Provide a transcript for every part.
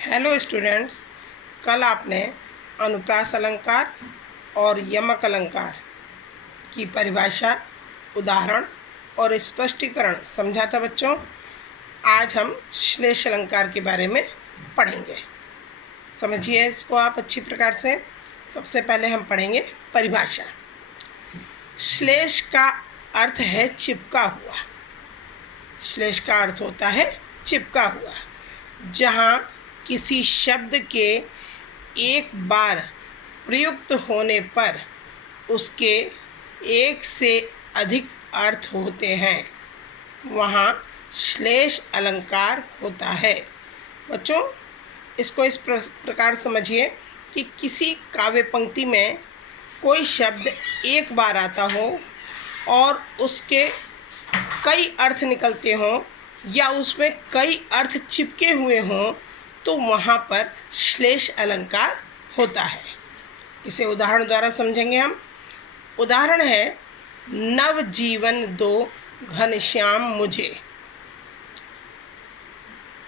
Hello students, कल आपने अनुप्रास अलंकार और यमक अलंकार की परिभाषा, उदाहरण और स्पष्टीकरण समझा था बच्चों। आज हम श्लेष अलंकार के बारे में पढ़ेंगे। समझिए इसको आप अच्छी प्रकार से। सबसे पहले हम पढ़ेंगे परिभाषा। श्लेष का अर्थ है चिपका हुआ। श्लेष का अर्थ होता है चिपका हुआ। जहाँ किसी शब्द के एक बार प्रयुक्त होने पर उसके एक से अधिक अर्थ होते हैं, वहाँ श्लेष अलंकार होता है। बच्चों, इसको इस प्रकार समझिए कि किसी काव्य पंक्ति में कोई शब्द एक बार आता हो और उसके कई अर्थ निकलते हों या उसमें कई अर्थ चिपके हुए हों, तो वहाँ पर श्लेष अलंकार होता है। इसे उदाहरण द्वारा समझेंगे हम। उदाहरण है, नवजीवन दो घनश्याम मुझे।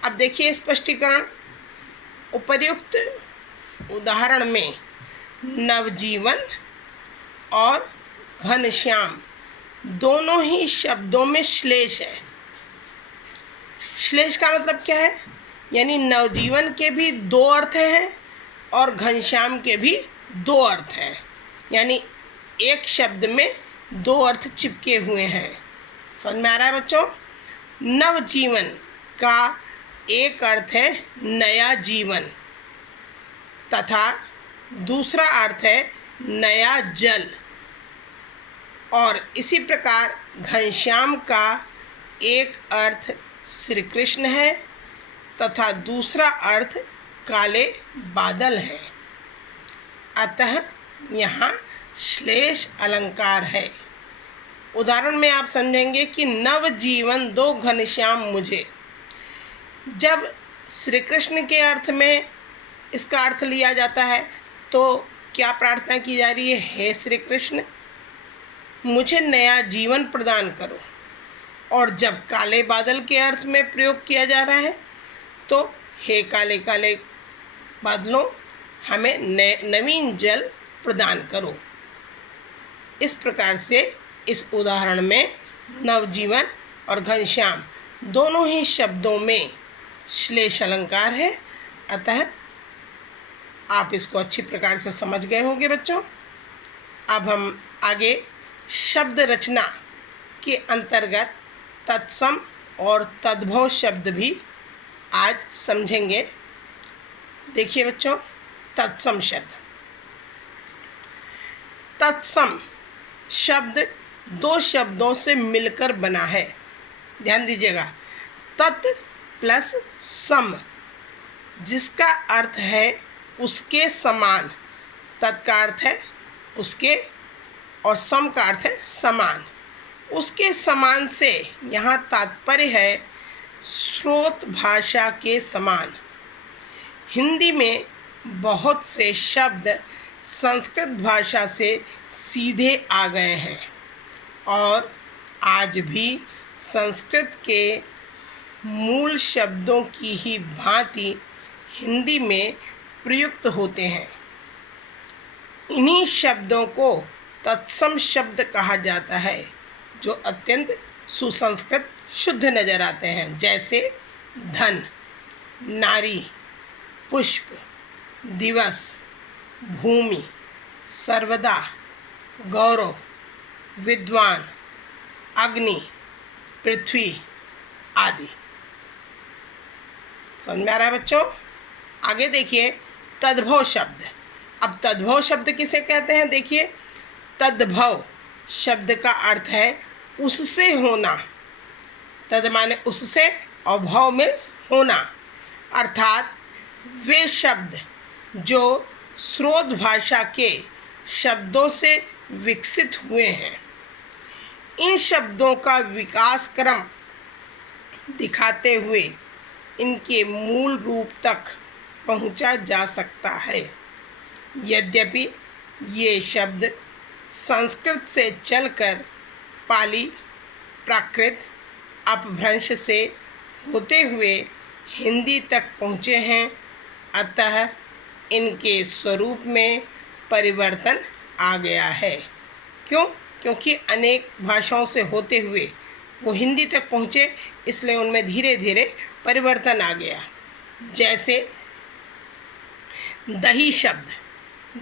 अब देखिए स्पष्टीकरण। उपर्युक्त उदाहरण में नवजीवन और घनश्याम दोनों ही शब्दों में श्लेष है। श्लेष का मतलब क्या है? यानी नवजीवन के भी दो अर्थ हैं और घनश्याम के भी दो अर्थ हैं। यानी एक शब्द में दो अर्थ चिपके हुए हैं। समझ में आ रहा है बच्चों? नवजीवन का एक अर्थ है नया जीवन तथा दूसरा अर्थ है नया जल, और इसी प्रकार घनश्याम का एक अर्थ श्री कृष्ण है तथा दूसरा अर्थ काले बादल है। अतः यहाँ श्लेष अलंकार है। उदाहरण में आप समझेंगे कि नवजीवन दो घनश्याम मुझे। जब श्री कृष्ण के अर्थ में इसका अर्थ लिया जाता है तो क्या प्रार्थना की जा रही है? हे श्री कृष्ण, मुझे नया जीवन प्रदान करो। और जब काले बादल के अर्थ में प्रयोग किया जा रहा है तो हे काले काले बादलों, हमें नवीन जल प्रदान करो। इस प्रकार से इस उदाहरण में नवजीवन और घनश्याम दोनों ही शब्दों में श्लेष अलंकार है। अतः आप इसको अच्छी प्रकार से समझ गए होंगे बच्चों। अब हम आगे शब्द रचना के अंतर्गत तत्सम और तद्भव शब्द भी आज समझेंगे। देखिए बच्चों, तत्सम शब्द। तत्सम शब्द दो शब्दों से मिलकर बना है। ध्यान दीजिएगा, तत् प्लस सम, जिसका अर्थ है उसके समान। तत् का अर्थ है उसके और सम का अर्थ है समान। उसके समान से यहाँ तात्पर्य है स्रोत भाषा के समान। हिंदी में बहुत से शब्द संस्कृत भाषा से सीधे आ गए हैं और आज भी संस्कृत के मूल शब्दों की ही भांति हिंदी में प्रयुक्त होते हैं। इन्हीं शब्दों को तत्सम शब्द कहा जाता है जो अत्यंत सुसंस्कृत शुद्ध नजर आते हैं, जैसे धन, नारी, पुष्प, दिवस, भूमि, सर्वदा, गौरव, विद्वान, अग्नि, पृथ्वी आदि। समझ में आ रहा है बच्चों? आगे देखिए तद्भव शब्द। अब तद्भव शब्द किसे कहते हैं? देखिए, तद्भव शब्द का अर्थ है उससे होना। तद माने उससे और भव मीन्स होना, अर्थात वे शब्द जो स्रोत भाषा के शब्दों से विकसित हुए हैं। इन शब्दों का विकास क्रम दिखाते हुए इनके मूल रूप तक पहुंचा जा सकता है। यद्यपि ये शब्द संस्कृत से चलकर पाली, प्राकृत, अपभ्रंश से होते हुए हिंदी तक पहुँचे हैं, अतः इनके स्वरूप में परिवर्तन आ गया है। क्यों? क्योंकि अनेक भाषाओं से होते हुए वो हिंदी तक पहुँचे, इसलिए उनमें धीरे धीरे परिवर्तन आ गया। जैसे दही शब्द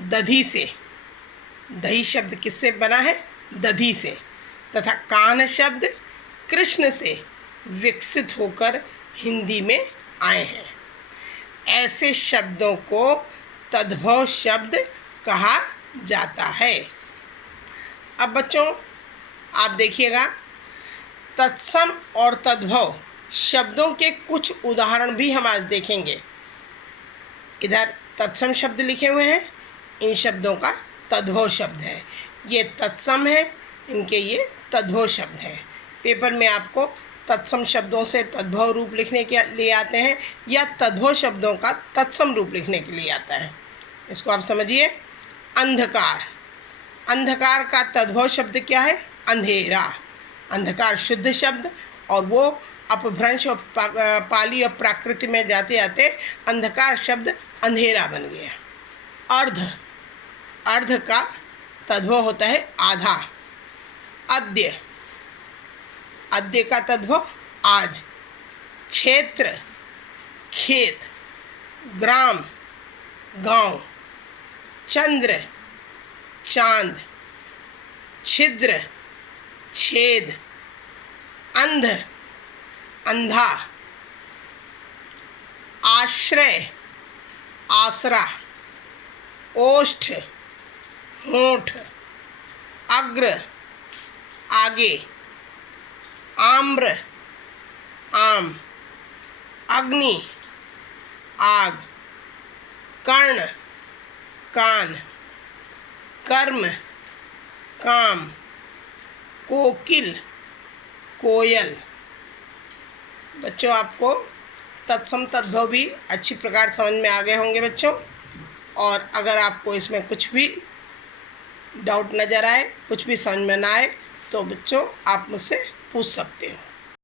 दधी से, दही शब्द किससे बना है? दधी से। तथा कान्ह शब्द कृष्ण से विकसित होकर हिंदी में आए हैं। ऐसे शब्दों को तद्भव शब्द कहा जाता है। अब बच्चों आप देखिएगा, तत्सम और तद्भव शब्दों के कुछ उदाहरण भी हम आज देखेंगे। इधर तत्सम शब्द लिखे हुए हैं, इन शब्दों का तद्भव शब्द है। ये तत्सम है, इनके ये तद्भव शब्द हैं। पेपर में आपको तत्सम शब्दों से तद्भव रूप लिखने के लिए आते हैं या तद्भव शब्दों का तत्सम रूप लिखने के लिए आता है। इसको आप समझिए। अंधकार, अंधकार का तद्भव शब्द क्या है? अंधेरा। अंधकार शुद्ध शब्द और वो अपभ्रंश और पाली और प्राकृति में जाते जाते अंधकार शब्द अंधेरा बन गया। अर्ध, अर्ध का तद्भव होता है आधा। अद्य, अद्य का तद्भव आज। क्षेत्र खेत, ग्राम गांव। चंद्र चांद, छिद्र छेद। अंध अंधा। आश्रय आसरा। ओष्ठ होंठ। अग्र आगे। आम्र आम। अग्नि आग। कर्ण कान। कर्म काम। कोकिल कोयल। बच्चों आपको तत्सम तद्भव भी अच्छी प्रकार समझ में आ गए होंगे बच्चों। और अगर आपको इसमें कुछ भी डाउट नज़र आए, कुछ भी समझ में ना आए, तो बच्चों आप मुझसे पूछ सकते हो।